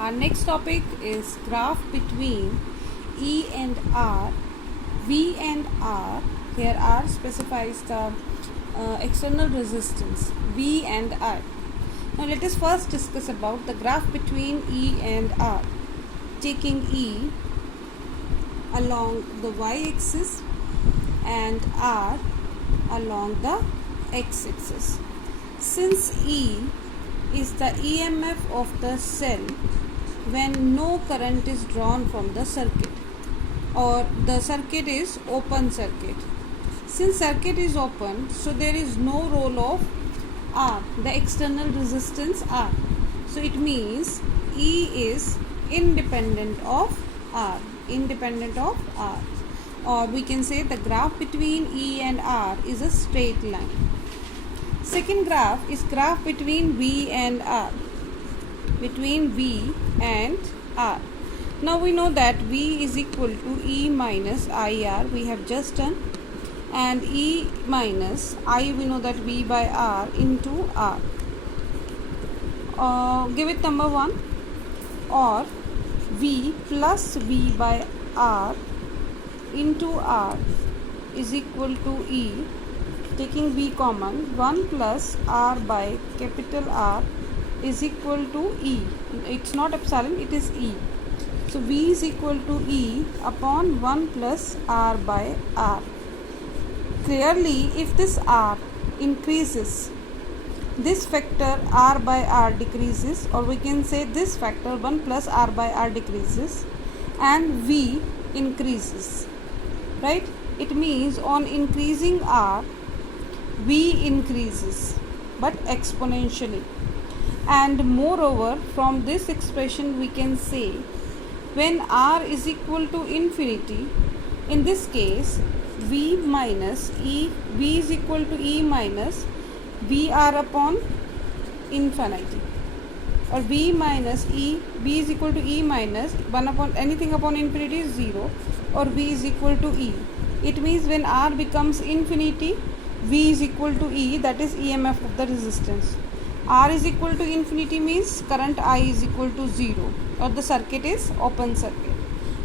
Our next topic is graph between E and R. V and R, here R specifies the external resistance V and R. Now let us first discuss about the graph between E and R. Taking E along the y-axis and R along the x-axis. Since E is the EMF of the cell when no current is drawn from the circuit, or the circuit is open circuit. Since circuit is open, so there is no role of R, the external resistance R. So it means E is independent of R, or we can say the graph between E and R is a straight line. Second graph is graph between V and R, Now we know that V is equal to E minus IR, we have just done, and E minus I, we know that V by R into R. Give it number 1, or V plus V by R into R is equal to E, taking V common, 1 plus R by capital R is equal to E. It's not epsilon, it is E. So V is equal to E upon 1 plus R by R. Clearly, if this R increases, this factor R by R decreases, or we can say this factor 1 plus R by R decreases and V increases, right? It means on increasing R, V increases, but exponentially. And moreover, from this expression we can say when R is equal to infinity, in this case V is equal to E minus VR upon infinity, or V is equal to E minus 1 upon anything upon infinity is 0, or V is equal to E. It means when R becomes infinity, V is equal to E, that is EMF of the resistance. R is equal to infinity means current I is equal to 0, or the circuit is open circuit.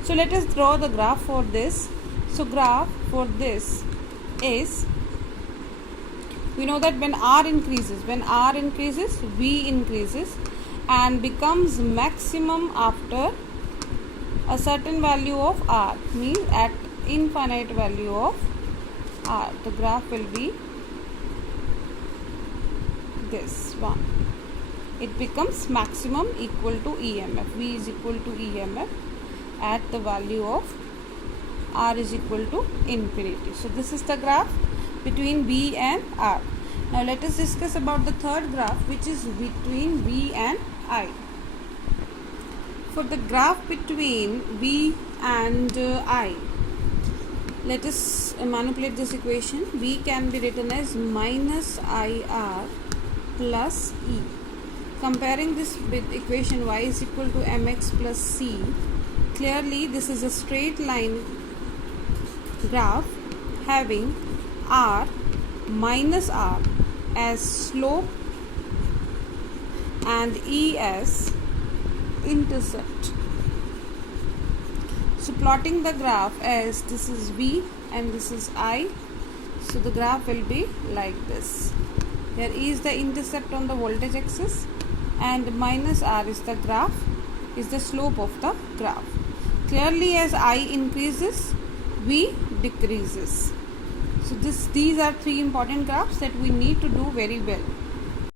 So let us draw the graph for this. So graph for this is, we know that when R increases, V increases and becomes maximum after a certain value of R, means at infinite value of R. The graph will be this one. It becomes maximum equal to EMF. V is equal to EMF at the value of R is equal to infinity. So this is the graph between V and R. Now let us discuss about the third graph, which is between V and I. For the graph between V and I, let us manipulate this equation. V can be written as minus IR plus E. Comparing this with equation y is equal to mx plus c, clearly this is a straight line graph having R minus R as slope and E as intercept. So plotting the graph as this is V and this is I, so the graph will be like this. Here E is the intercept on the voltage axis and minus R is the slope of the graph. Clearly as I increases, V decreases. So these are three important graphs that we need to do very well.